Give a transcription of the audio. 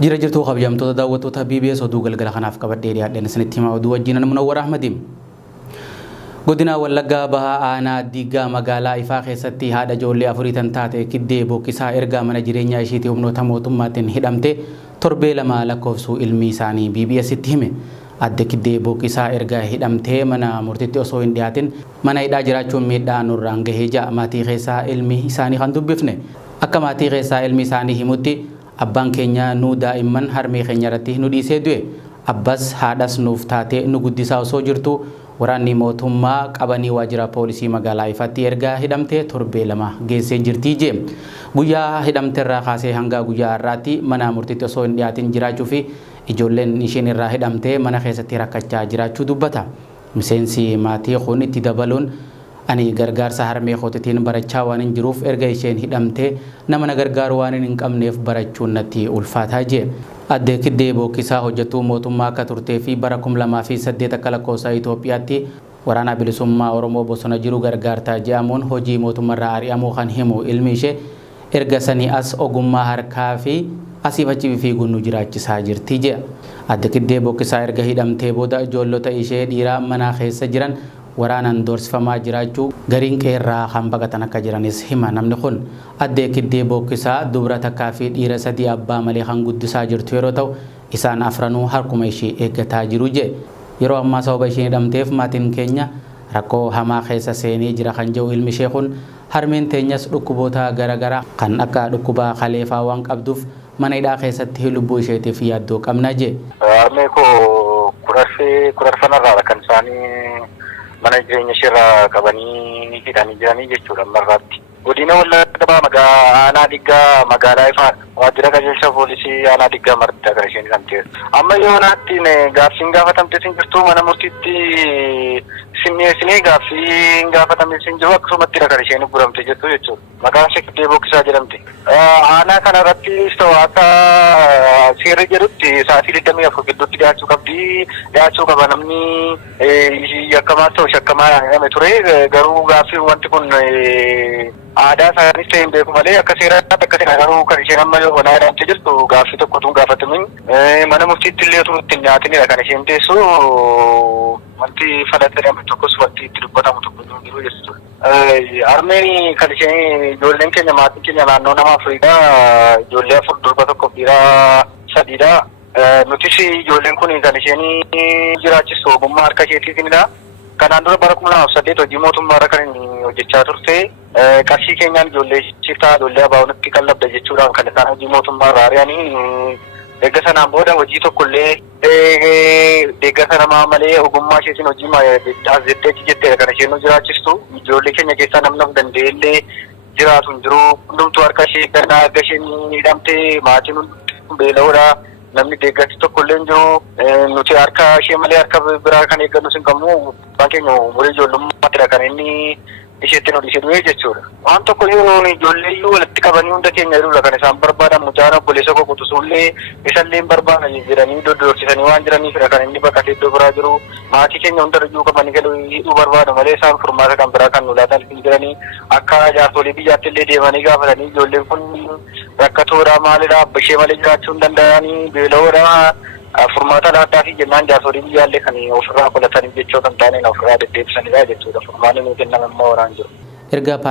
Jira jirtuu kabajamtoota daawwattoota BBS oduu galgala kanaaf qabadhee dhiyaadheen isinitti himaa oduu wajjin Munawwar Ahmadiin. Godina Wallaggaa Bahaa Aanaa Diigaa magaalaa Ifaa keessatti haadha ijoollee afurii tan taate kiddee bokkisaa erga mana jireenyaa isheetii humnoota mootummaatiin hidhamte torbee lama lakkoofsuu ilmi isaanii BBS itti hime. Adde kiddee bokkisaa erga hidhamtee mana murtiitti osoo hin dhiyaatin mana hidhaa jiraachuun miidhaa nurraan gahee ja'a maatii keessaa ilmi isaanii kan dubbifne. Akka maatii keessaa ilmi isaanii himutti abbaan keenya nu daa'imman harmee keenya irratti nu dhiisee du'e. Abbas haadhas nuuf taatee nu guddisaa osoo jirtu waraanni mootummaa qabanii waajjira poolisii magaalaa Ifaatti erga hidhamtee torbee lama geessee jirti jee. Guyyaa hidhamteerraa kaasee hanga guyyaa har'aatti mana murtiitti osoo hin dhiyaatin jiraachuu fi ijoolleen isheen irraa hidhamtee mana keessatti rakkachaa jiraachuu dubbata. Miseensi maatii kun itti dabaluun ani gargaarsa harmee kootitiin barachaa waan hin jiruuf erga isheen hidhamtee nama na gargaaru waan hin qabneef barachuun natti ulfaataa jee. Adde kiddee bokkisaa hojjetuu mootummaa akka turtee fi bara 2008 akka lakkoofsa Itoophiyaatti waraana bilisummaa Oromoo bosona jiru gargaartaa jedhamuun hojii mootummaarraa ari'amuu kan himu ilmi ishee erga sanii as ogummaa harkaa fi asiif achi fiiguun nu jiraachisaa jirti jee. Adde kiddee bokkisaa erga hidhamtee booda ijoollota ishee dhiiraa mana keessa jiran waraanaan doorsifamaa jiraachuu gariin qeerraa kan baqatan akka jiranis hima namni kun. Adde kiddee bokkisaa dubara takkaa fi dhiira sadii abbaa malee kan guddisaa jirtu yeroo ta'u isaan afranuu harkuma ishee eeggataa jiru jee. Yeroo ammaa sababa isheen hidhamteef maatiin keenya rakkoo hamaa keessa seenee jira kan jedhu ilmi ishee kun harmeen teenyas dhukkuboota garaagaraa kan akka dhukkuba kaleefaa waan qabduuf mana hidhaa keessatti lubbuu isheetiif yaaddoo qabna jee. Harmee koo kurarfanarraa kan isaanii mana jireenya ishirraa qabanii hidhanii jiranii jechuudha marraatti. Godina Wallaggaa Bahaa Aanaa Diigaa magaalaa Ifaa waajjira qajeelcha poolisii Aanaa Diigaa marti kan isheen hidhamte. Amma yoonaatti gaaffiin gaafatamte sin jirtu mana murtiitti sinee gaaffiin gaafatamte sin jiru akkasumatti kan isheen guramte jettu jechuudha. Maqaan ishee kiddee bokkisaa jedhamti. Aanaa kanarratti akka seerri jedhutti sa'aatii 24 gidduutti dhiyaachuu qaba namni yakkamaa ta'u shakkamaa hidhame ture. Garuu gaaffiin wanti kun aadaa isaaniis ta'e hin beeku malee akka seeraatti akka ta'e garuu kan isheen amma yoonaa hidhamte jirtu gaaffii tokko tun gaafatamin mana murtiitti illee tun ittiin dhiyaatinidha kan isheen teessu wanti falattanii tokkos wanti itti dubbatamu tokko tun jiru jechuudha. Harmeen kan isheen ijoolleen keenya maatiin keenya naannoo nama Afrikaa ijoollee 4 durba tokko dhiiraa 3dha. Nutis ijoolleen kun kan isheen jiraachistu ogummaa harka isheetiitinidha. Kanaan dura bara 2008 hojii mootummaarra kan hojjechaa turte qarshii keenyaan ijoollee shiftaa ijoollee abaa'uunitti qallabda jechuudhaan kan isaan hojii mootummaarra ari'anii eegga sanaan booda hojii tokkollee deeggarsa namaa malee ogummaa isheetiin hojii as jettee kan isheen nu jiraachistu ijoollee keenya keessaa namni of danda'ellee jiraatu hin jiru hundumtuu harka ishee gannaa erga isheen hidhamte maatiin beela'uudha. Namni deeggarsi tokkollee hin jiru nuti harka ishee malee harka biraa kan eeggannu hin qabnu abbaan keenya umurii ijoollummaatidha kan inni isheetti nu dhiisee du'e jechuudha. Waan tokko yoo ijoollee iyyuu walitti qabanii hunda keenya jedhudha kan isaan barbaadan mucaan obboleessa koo quxisuullee isallee barbaadan jedhanii doddorsisanii waan jiraniifidha kan inni baqatee iddoo biraa jiru. Maatii keenya hunda iyyuu qabanii galuu hidhuu barbaadu malee isaan furmaata kan biraa kan nu laatan hin jiranii akka jaarsolii biyyaatti illee deemanii gaafatanii ijoolleen kun rakkatoodha maalidha abba ishee malee jiraachuu hin danda'anii beela'oodha. Furmaata laattaa fi jennaan jaarsolii biyyaallee kan ofirraa qolatanii jechoota hin taaneen ofirraa deddeebisanidha jechuudha. Furmaanni nuti kennan amma waraan jiru.